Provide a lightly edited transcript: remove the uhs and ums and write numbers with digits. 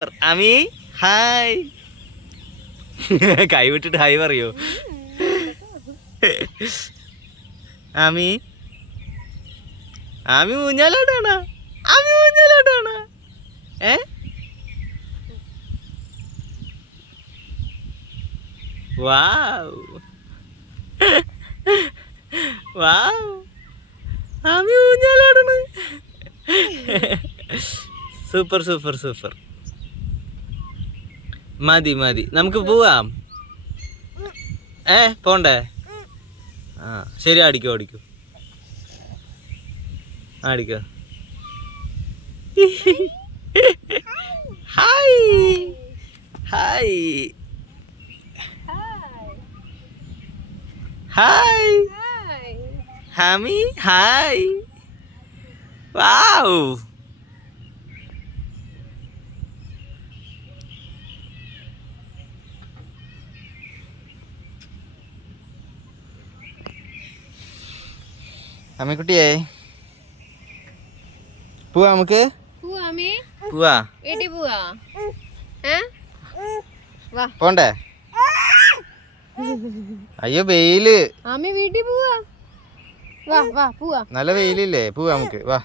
അമി hi. കൈ വിട്ടിട്ട് hi പറയോ? ആമി ആമി ഊഞ്ഞാലാടാണ്. ആമി ഊഞ്ഞാലാടാണ്. വാവ് വാവ് ആമി ഊഞ്ഞാലാടാണ്. Super super super. മതി മതി, നമുക്ക് പോവാം. പോണ്ടേ? ആ ശരി, അടിക്കോ അടിക്കോ അടിക്കോ. ഹായ് ഹായ് ഹായ് ഹാമി ഹായ്. വാവ് അമ്മിക്കുട്ടിയേ, പോവാ നമുക്ക്? പോവാ. പോണ്ടേ? അയ്യോ വെയില്. വീട്ടിൽ പോവാ. നല്ല വെയിലില്ലേ? പോവാ നമുക്ക്, വാ.